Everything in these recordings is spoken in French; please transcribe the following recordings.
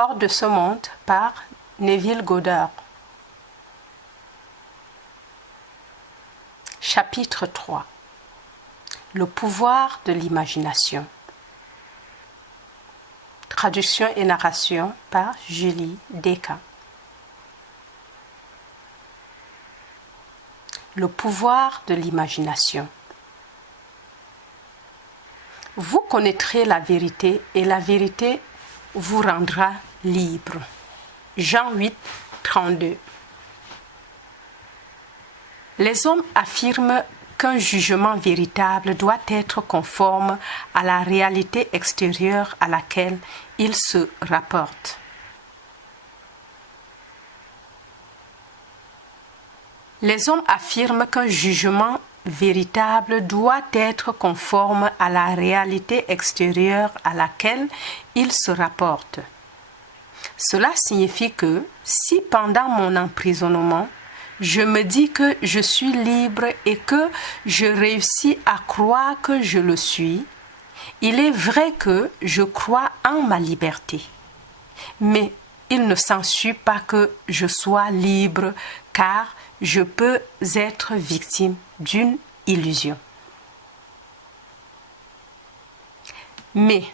Hors de ce monde par Neville Goddard. Chapitre 3. Le pouvoir de l'imagination. Traduction et narration par Julie Descamps. Le pouvoir de l'imagination. Vous connaîtrez la vérité et la vérité vous rendra libre. Jean 8, 32. Les hommes affirment qu'un jugement véritable doit être conforme à la réalité extérieure à laquelle ils se rapportent. Les hommes affirment qu'un jugement véritable doit être conforme à la réalité extérieure à laquelle il se rapporte. Cela signifie que si pendant mon emprisonnement, je me dis que je suis libre et que je réussis à croire que je le suis, il est vrai que je crois en ma liberté. Mais il ne s'ensuit pas que je sois libre car je peux être victime d'une illusion. Mais,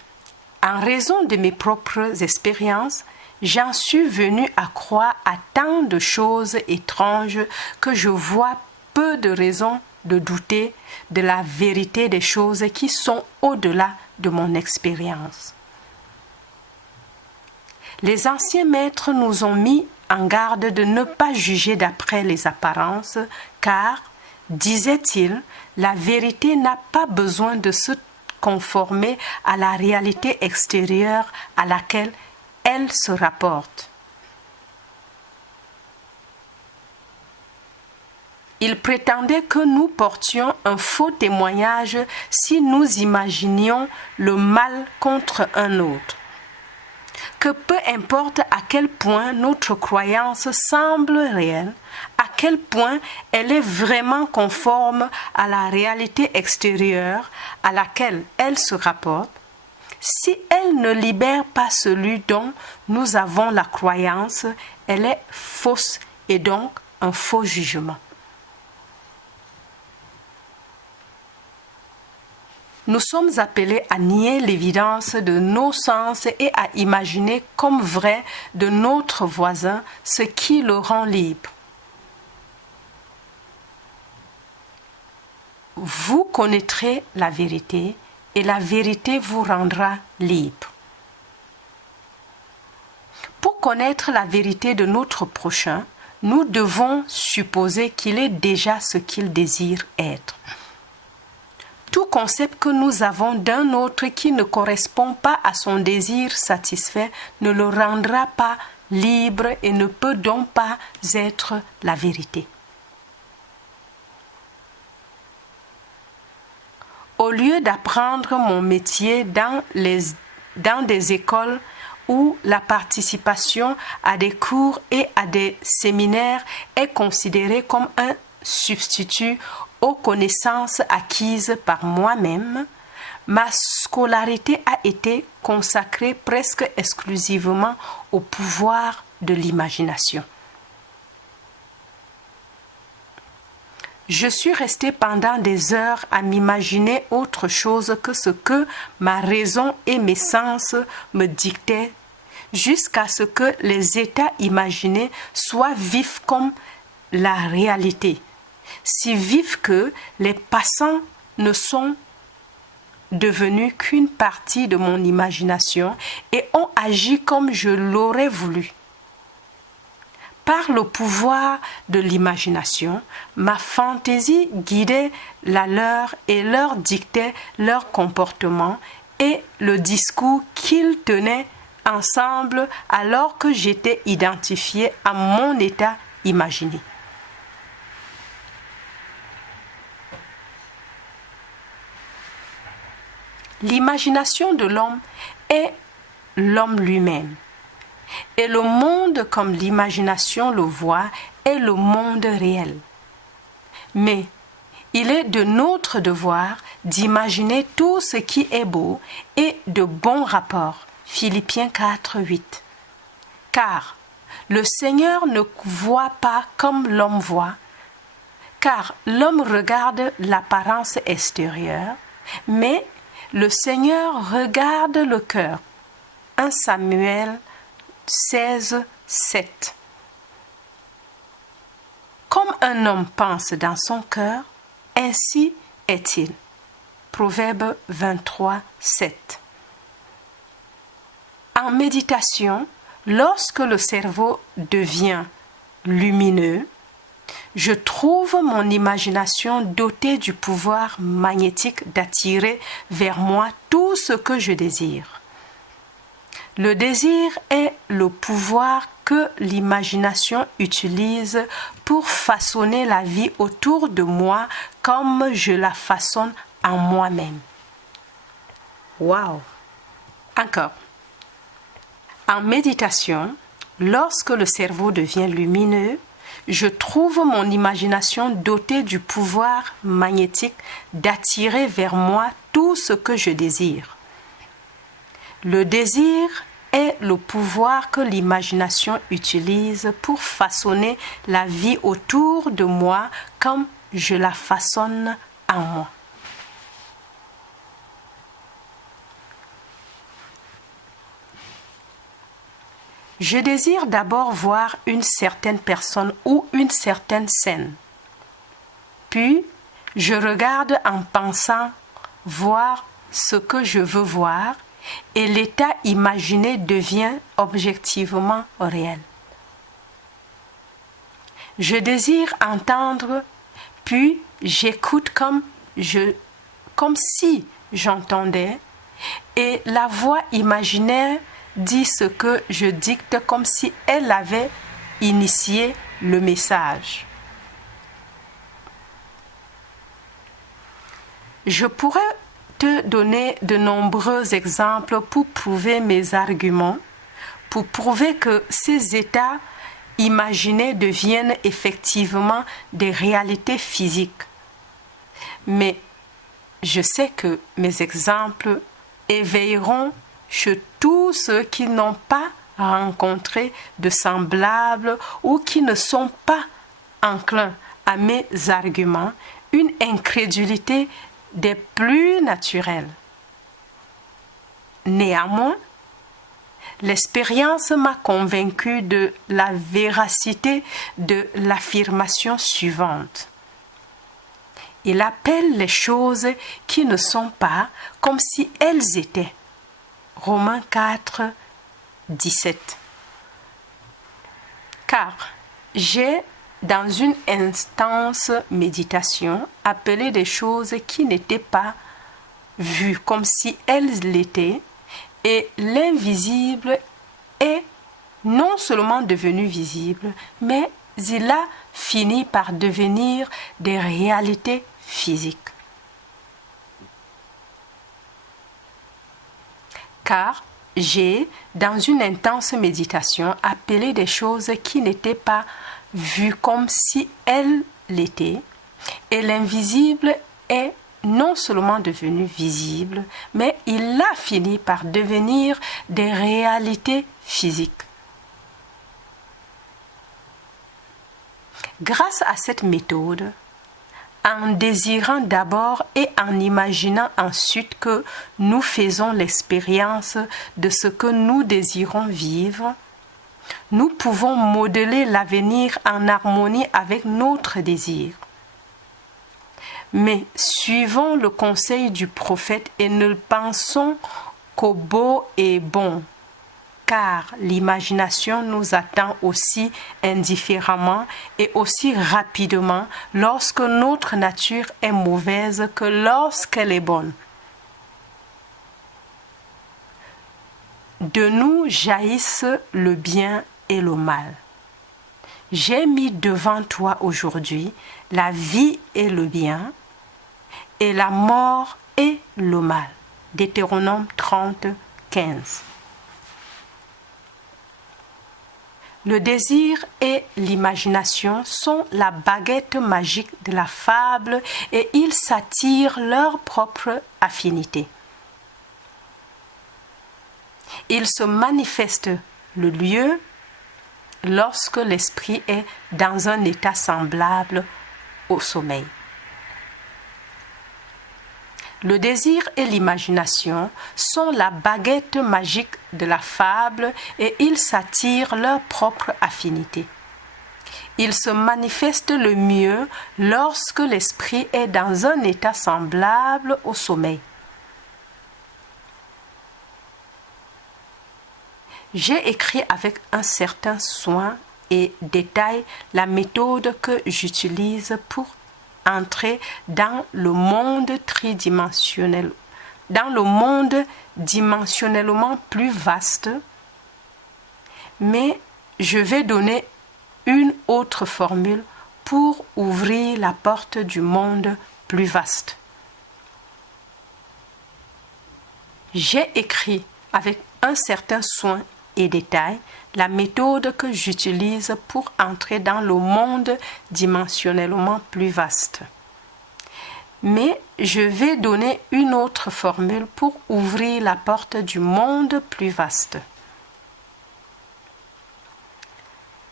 en raison de mes propres expériences, j'en suis venu à croire à tant de choses étranges que je vois peu de raisons de douter de la vérité des choses qui sont au-delà de mon expérience. Les anciens maîtres nous ont mis en garde de ne pas juger d'après les apparences, car, disait-il, la vérité n'a pas besoin de se conformer à la réalité extérieure à laquelle elle se rapporte. Il prétendait que nous portions un faux témoignage si nous imaginions le mal contre un autre. Que peu importe à quel point notre croyance semble réelle, à quel point elle est vraiment conforme à la réalité extérieure à laquelle elle se rapporte, si elle ne libère pas celui dont nous avons la croyance, elle est fausse et donc un faux jugement. Nous sommes appelés à nier l'évidence de nos sens et à imaginer comme vrai de notre voisin ce qui le rend libre. Vous connaîtrez la vérité et la vérité vous rendra libre. Pour connaître la vérité de notre prochain, nous devons supposer qu'il est déjà ce qu'il désire être. Tout concept que nous avons d'un autre qui ne correspond pas à son désir satisfait ne le rendra pas libre et ne peut donc pas être la vérité. Au lieu d'apprendre mon métier dans des écoles où la participation à des cours et à des séminaires est considérée comme un substitut aux connaissances acquises par moi-même, ma scolarité a été consacrée presque exclusivement au pouvoir de l'imagination. Je suis restée pendant des heures à m'imaginer autre chose que ce que ma raison et mes sens me dictaient, jusqu'à ce que les états imaginés soient vifs comme la réalité, si vifs que les passants ne sont devenus qu'une partie de mon imagination et ont agi comme je l'aurais voulu. Par le pouvoir de l'imagination, ma fantaisie guidait la leur et leur dictait leur comportement et le discours qu'ils tenaient ensemble alors que j'étais identifié à mon état imaginé. L'imagination de l'homme est l'homme lui-même. Et le monde comme l'imagination le voit est le monde réel. Mais il est de notre devoir d'imaginer tout ce qui est beau et de bon rapport. Philippiens 4, 8. Car le Seigneur ne voit pas comme l'homme voit, car l'homme regarde l'apparence extérieure, mais le Seigneur regarde le cœur. 1 Samuel 16, 7. Comme un homme pense dans son cœur, ainsi est-il. Proverbe 23, 7. En méditation, lorsque le cerveau devient lumineux, je trouve mon imagination dotée du pouvoir magnétique d'attirer vers moi tout ce que je désire. Le désir est le pouvoir que l'imagination utilise pour façonner la vie autour de moi comme je la façonne en moi-même. Wow! Encore. En méditation, lorsque le cerveau devient lumineux, je trouve mon imagination dotée du pouvoir magnétique d'attirer vers moi tout ce que je désire. Le désir est le pouvoir que l'imagination utilise pour façonner la vie autour de moi comme je la façonne en moi. Je désire d'abord voir une certaine personne ou une certaine scène. Puis, je regarde en pensant voir ce que je veux voir et l'état imaginé devient objectivement réel. Je désire entendre, puis j'écoute comme si j'entendais et la voix imaginaire dit ce que je dicte comme si elle avait initié le message. Je pourrais te donner de nombreux exemples pour prouver mes arguments, pour prouver que ces états imaginés deviennent effectivement des réalités physiques. Mais je sais que mes exemples éveilleront chez tous ceux qui n'ont pas rencontré de semblables ou qui ne sont pas enclins à mes arguments, une incrédulité des plus naturelles. Néanmoins, l'expérience m'a convaincu de la véracité de l'affirmation suivante. Il appelle les choses qui ne sont pas comme si elles étaient. Romains 4, 17. Car j'ai, dans une instance méditation, appelé des choses qui n'étaient pas vues comme si elles l'étaient, et l'invisible est non seulement devenu visible, mais il a fini par devenir des réalités physiques. Car j'ai, dans une intense méditation, appelé des choses qui n'étaient pas vues comme si elles l'étaient, et l'invisible est non seulement devenu visible, mais il a fini par devenir des réalités physiques. Grâce à cette méthode, en désirant d'abord et en imaginant ensuite que nous faisons l'expérience de ce que nous désirons vivre, nous pouvons modeler l'avenir en harmonie avec notre désir. Mais suivons le conseil du prophète et ne pensons qu'au beau et bon, car l'imagination nous attend aussi indifféremment et aussi rapidement lorsque notre nature est mauvaise que lorsqu'elle est bonne. De nous jaillissent le bien et le mal. J'ai mis devant toi aujourd'hui la vie et le bien, et la mort et le mal. Deutéronome 30, 15. Le désir et l'imagination sont la baguette magique de la fable et ils s'attirent leur propre affinité. Ils se manifestent le lieu lorsque l'esprit est dans un état semblable au sommeil. Le désir et l'imagination sont la baguette magique de la fable et ils s'attirent leur propre affinité. Ils se manifestent le mieux lorsque l'esprit est dans un état semblable au sommeil. J'ai écrit avec un certain soin et détail la méthode que j'utilise pour entrer dans le monde tridimensionnel, dans le monde dimensionnellement plus vaste, mais je vais donner une autre formule pour ouvrir la porte du monde plus vaste. J'ai écrit avec un certain soin et détail la méthode que j'utilise pour entrer dans le monde dimensionnellement plus vaste. Mais je vais donner une autre formule pour ouvrir la porte du monde plus vaste.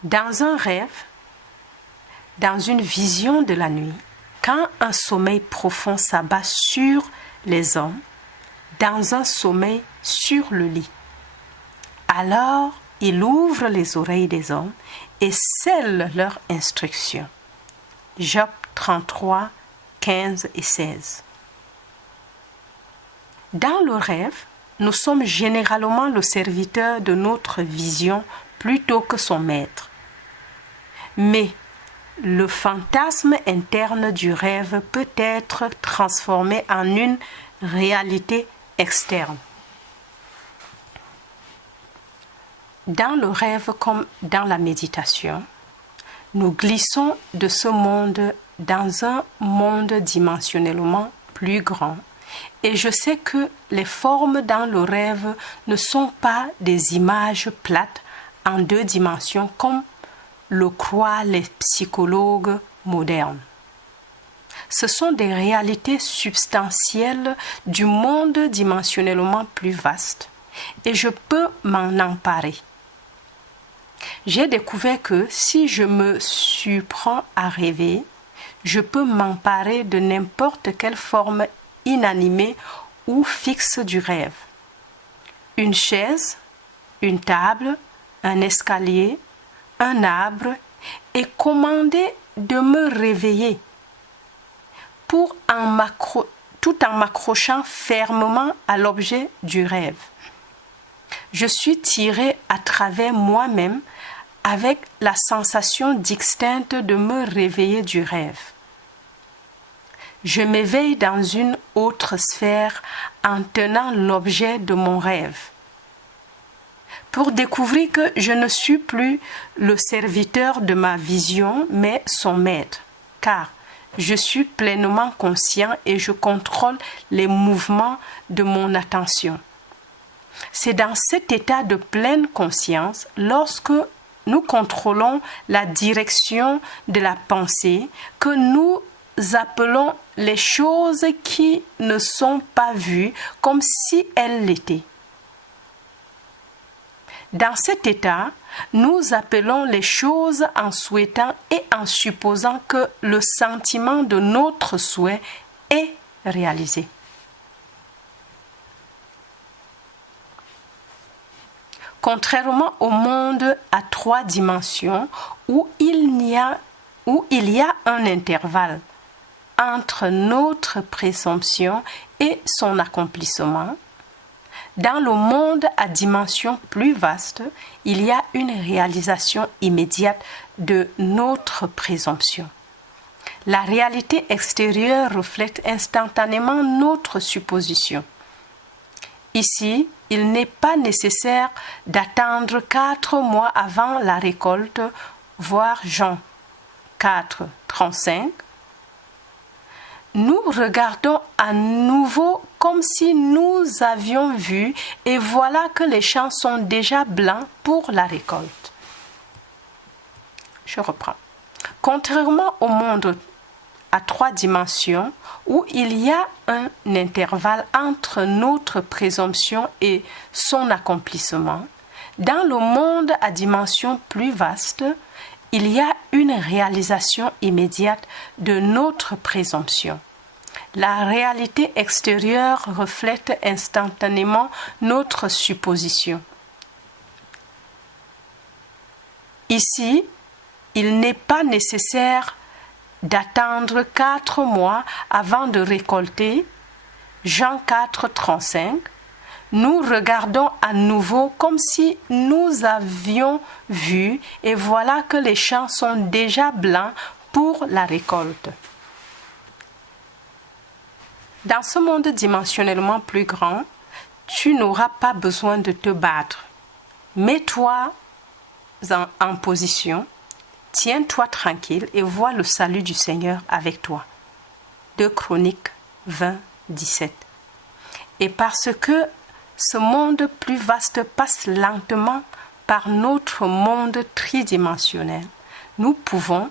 Dans un rêve, dans une vision de la nuit, quand un sommeil profond s'abat sur les hommes, dans un sommeil sur le lit, alors il ouvre les oreilles des hommes et scelle leur instruction. Job 33, 15 et 16. Dans le rêve, nous sommes généralement le serviteur de notre vision plutôt que son maître. Mais le fantasme interne du rêve peut être transformé en une réalité externe. Dans le rêve comme dans la méditation, nous glissons de ce monde dans un monde dimensionnellement plus grand. Et je sais que les formes dans le rêve ne sont pas des images plates en 2 dimensions comme le croient les psychologues modernes. Ce sont des réalités substantielles du monde dimensionnellement plus vaste et je peux m'en emparer. J'ai découvert que si je me surprends à rêver, je peux m'emparer de n'importe quelle forme inanimée ou fixe du rêve. Une chaise, une table, un escalier, un arbre et commander de me réveiller tout en m'accrochant fermement à l'objet du rêve. Je suis tirée à travers moi-même avec la sensation distincte de me réveiller du rêve. Je m'éveille dans une autre sphère en tenant l'objet de mon rêve, pour découvrir que je ne suis plus le serviteur de ma vision, mais son maître, car je suis pleinement conscient et je contrôle les mouvements de mon attention. C'est dans cet état de pleine conscience, lorsque nous contrôlons la direction de la pensée, que nous appelons les choses qui ne sont pas vues comme si elles l'étaient. Dans cet état, nous appelons les choses en souhaitant et en supposant que le sentiment de notre souhait est réalisé. Contrairement au monde à 3 dimensions où il y a un intervalle entre notre présomption et son accomplissement, dans le monde à dimension plus vaste, il y a une réalisation immédiate de notre présomption. La réalité extérieure reflète instantanément notre supposition. Ici, il n'est pas nécessaire d'attendre 4 mois avant la récolte, voir Jean 4, 35. Nous regardons à nouveau comme si nous avions vu et voilà que les champs sont déjà blancs pour la récolte. Je reprends. Contrairement au monde à 3 dimensions où il y a un intervalle entre notre présomption et son accomplissement, Dans le monde à dimension plus vaste, il y a une réalisation immédiate de notre présomption. La réalité extérieure reflète instantanément notre supposition. Ici, il n'est pas nécessaire d'attendre 4 mois avant de récolter. Jean 4, 35. Nous regardons à nouveau comme si nous avions vu et voilà que les champs sont déjà blancs pour la récolte. Dans ce monde dimensionnellement plus grand, tu n'auras pas besoin de te battre. Mets-toi en position, tiens-toi tranquille et vois le salut du Seigneur avec toi. 2 Chroniques 20, 17. Et parce que ce monde plus vaste passe lentement par notre monde tridimensionnel, nous pouvons,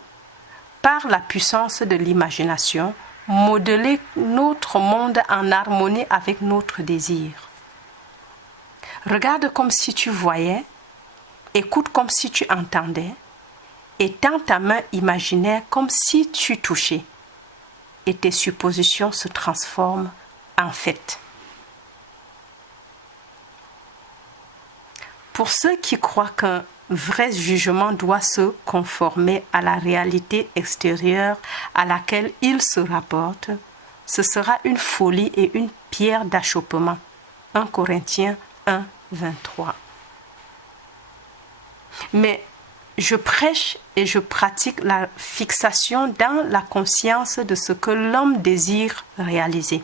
par la puissance de l'imagination, modeler notre monde en harmonie avec notre désir. Regarde comme si tu voyais, écoute comme si tu entendais, et tends ta main imaginaire comme si tu touchais, et tes suppositions se transforment en fait. Pour ceux qui croient qu'un vrai jugement doit se conformer à la réalité extérieure à laquelle il se rapporte, ce sera une folie et une pierre d'achoppement. 1 Corinthiens 1, 23. Mais je prêche et je pratique la fixation dans la conscience de ce que l'homme désire réaliser.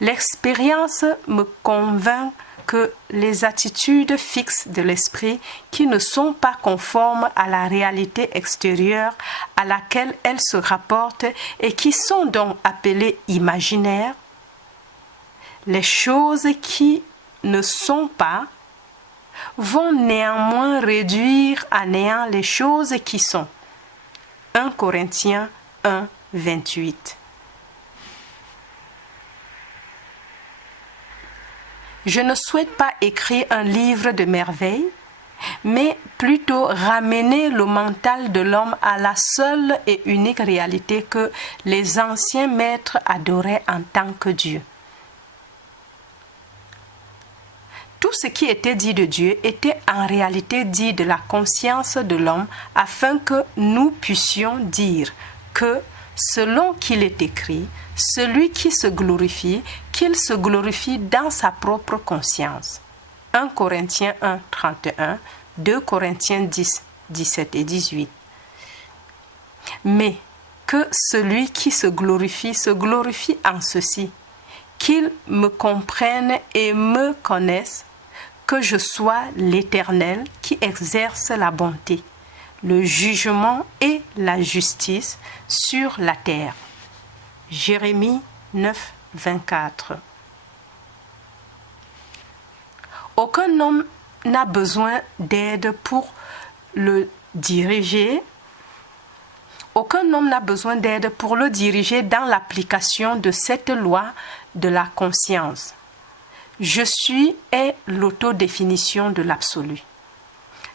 L'expérience me convainc que les attitudes fixes de l'esprit qui ne sont pas conformes à la réalité extérieure à laquelle elles se rapportent et qui sont donc appelées imaginaires, les choses qui ne sont pas vont néanmoins réduire à néant les choses qui sont. 1 Corinthiens 1, 28. Je ne souhaite pas écrire un livre de merveilles, mais plutôt ramener le mental de l'homme à la seule et unique réalité que les anciens maîtres adoraient en tant que Dieu. Tout ce qui était dit de Dieu était en réalité dit de la conscience de l'homme afin que nous puissions dire que, selon qu'il est écrit, celui qui se glorifie, qu'il se glorifie dans sa propre conscience. 1 Corinthiens 1, 31, 2 Corinthiens 10, 17 et 18. Mais que celui qui se glorifie en ceci, qu'il me comprenne et me connaisse, que je sois l'Éternel qui exerce la bonté, le jugement et la justice sur la terre. Jérémie 9, 24. Aucun homme n'a besoin d'aide pour le diriger. Aucun homme n'a besoin d'aide pour le diriger dans l'application de cette loi de la conscience. Je suis est l'autodéfinition de l'absolu,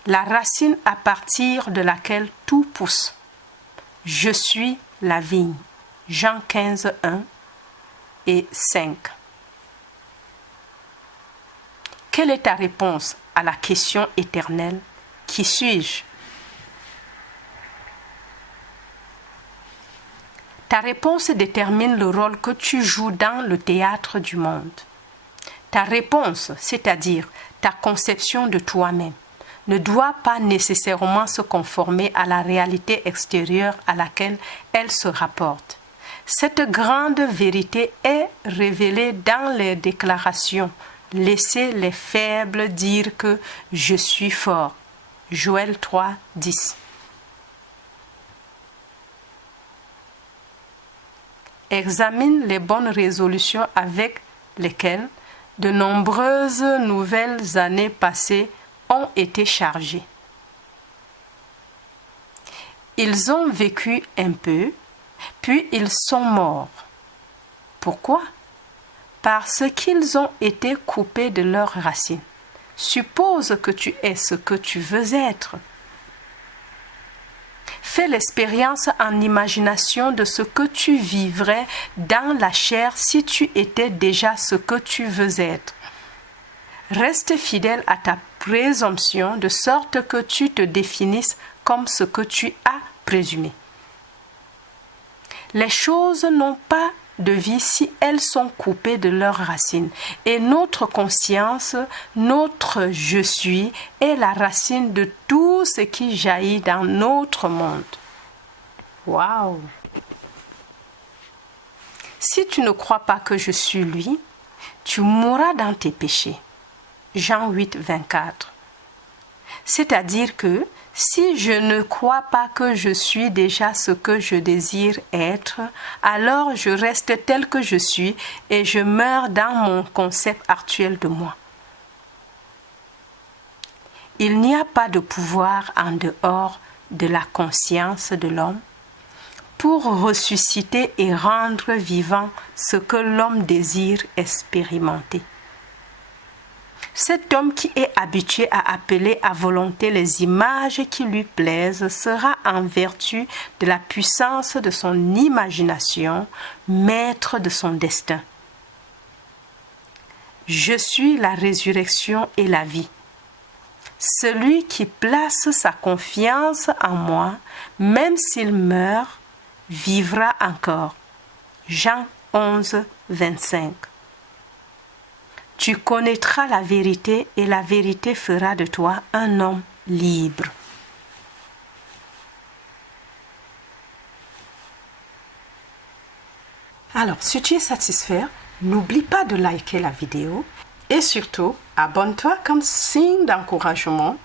la racine à partir de laquelle tout pousse. Je suis la vigne. Jean 15, 1 et 5. Quelle est ta réponse à la question éternelle? Qui suis-je? Ta réponse détermine le rôle que tu joues dans le théâtre du monde. Ta réponse, c'est-à-dire ta conception de toi-même, ne doit pas nécessairement se conformer à la réalité extérieure à laquelle elle se rapporte. Cette grande vérité est révélée dans les déclarations. Laissez les faibles dire que je suis fort. Joël 3, 10. Examine les bonnes résolutions avec lesquelles de nombreuses nouvelles années passées ont été chargées. Ils ont vécu un peu, puis ils sont morts. Pourquoi? parce qu'ils ont été coupés de leurs racines. Suppose que tu es ce que tu veux être. Fais l'expérience en imagination de ce que tu vivrais dans la chair si tu étais déjà ce que tu veux être. Reste fidèle à ta présomption de sorte que tu te définisses comme ce que tu as présumé. Les choses n'ont pas de vie si elles sont coupées de leurs racines. Et notre conscience, notre je suis, est la racine de tout ce qui jaillit dans notre monde. Waouh! Si tu ne crois pas que je suis lui, tu mourras dans tes péchés. Jean 8, 24. C'est-à-dire que si je ne crois pas que je suis déjà ce que je désire être, alors je reste tel que je suis et je meurs dans mon concept actuel de moi. Il n'y a pas de pouvoir en dehors de la conscience de l'homme pour ressusciter et rendre vivant ce que l'homme désire expérimenter. Cet homme qui est habitué à appeler à volonté les images qui lui plaisent sera en vertu de la puissance de son imagination, maître de son destin. Je suis la résurrection et la vie. Celui qui place sa confiance en moi, même s'il meurt, vivra encore. Jean 11, 25. Tu connaîtras la vérité et la vérité fera de toi un homme libre. Alors, si tu es satisfait, n'oublie pas de liker la vidéo et surtout, abonne-toi comme signe d'encouragement